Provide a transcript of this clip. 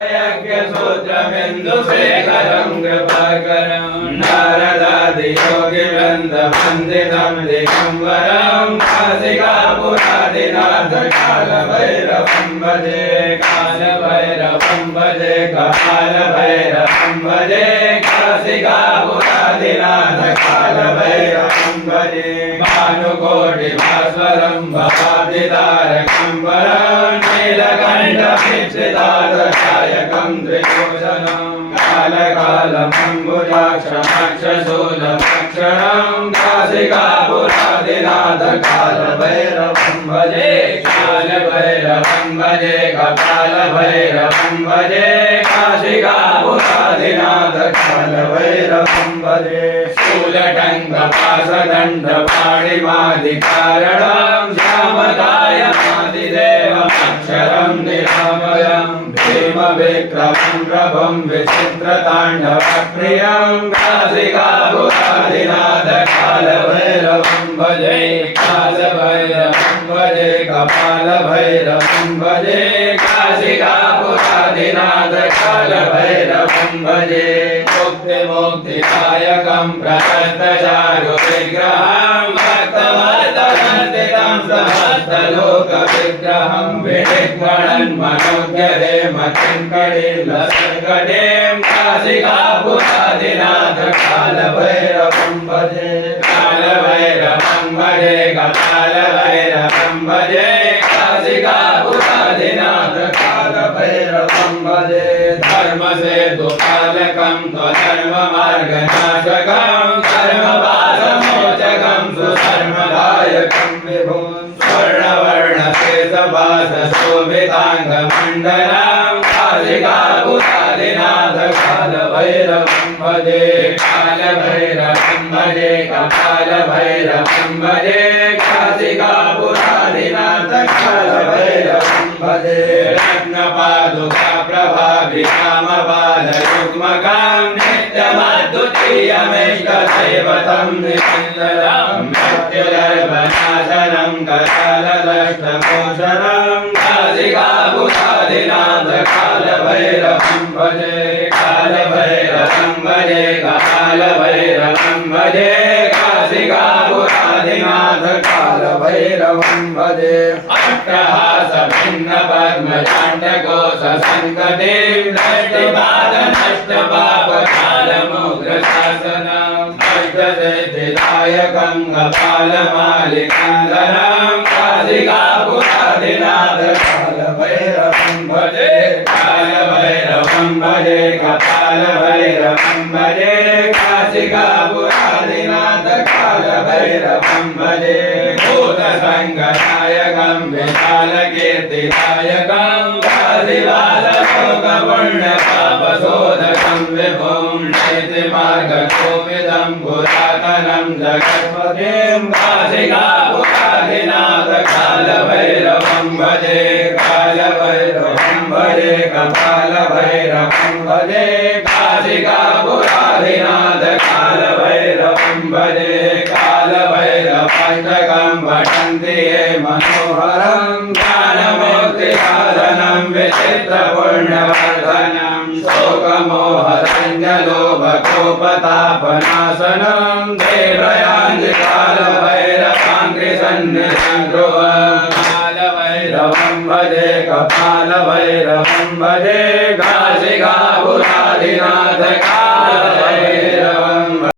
यज्ञसूत्रमिन्दुशेखरं कृपाकरं नारदादियोगिवृन्दवन्दितं दिगम्बरं काशिकापुरादिनाथ कालभैरवं भजे कालभैरवं भजे कालभैरवं भजे काशिकापुरादिनाथ कालभैरवं भजे भानुकोटिभास्वरं भवाब्धितारकं वरं नीलकण्ठवीक्षितार्थदायकं त्रिभुवनं कालकालमम्बुजाक्षमक्षशूलमक्षरं काशिकापुरादिनाथ कालभैरवं भजे कालभैरवं भजे कपालभैरवं भजे काशिकापुरादिनाथ कालभैरवं भजे शूलटङ्कपाशदण्डपाणिमादिकारणं श्यामकायमादिदेवमक्षरं निरामयं भीमविक्रमं प्रभुं विचित्रताण्डवप्रियं काशिकापुरादिनाथ कालभैरवं भजे कालभैरवं भजे कपालभैरवं भजे काशिकापुरादिनाथ कालभैरवं भजे मुक्तिदायकं प्रशस्तचारुविग्रहं भक्तवत्सलस्थितं समस्तलोकविग्रहं विनिर्गणन्मनोज्ञरे मतिङ्करीलसङ्कटीं काशिकापुरादिनाथ कालभैरवं भजे कालभैरवं भजे कपालभैरवं भजे काशिकापुरादिनाथ कालभैरवं भजे धर्मसेतुपालकं स्वधर्ममार्गनाशकं धर्मपाशमोचकं सुधर्मदायकं विभुं स्वर्णवर्णशेषवासशोभिताङ्गमण्डलं काशिकापुरादिनाथ कालभैरवं भजे कालभैरवं भजे कपालभैरवं भजे काशिकापुरादिनाथ कालभैरवं भजे रत्नपादुका प्रभाविकामपादयुग्मकं नित्यमद्वितीयमेकदैवतं निरन्तरं मृत्युदर्भनाशनं कपालदष्टकोशरं काशिकापुरादिनाथ कालभैरवं भजे कालभैरवं भजे कपालभैरवं भजे काशिकापुरादिनाथ कालभैरवं भजे अट्टहासभिन्नपद्मचाण्डकोशसङ्कटीं दष्टपादनष्टपापकालमुग्रशासनम् अष्टसिद्धिदायकं कपालमालिकान्धरं काशिकापुरादिनाथ कालभैरवं भजे कालभैरवं भजे कपालभैरवं भजे काशिकापुरादिनाथ कालभैरवं भजे भूतसङ्गदायकं विशालकीर्तिदायकं काशिवासशोकपुण्यपापशोधकं विभुं नैतिमार्गकोविदं पुरातनं जगत्पतिं काशिकापुरादिनाथ कालभैरवं भजे कालभैरवं भजे कपालभैरवं भजे काशिकापुरादिनाथ कालभैरवं भजे कालभैरवाष्टकं पठन्ति ये मनोहरं ज्ञानमूर्तिसाधनं विचित्रपुण्यवर्धनं शोकमोहरञ्जलोभकोपतापनाशनं देवयान्ति कालभैरवाङ्घ्रिसन्निधिं ध्रुवं कालभैरवं भजे कपालभैरवं भजे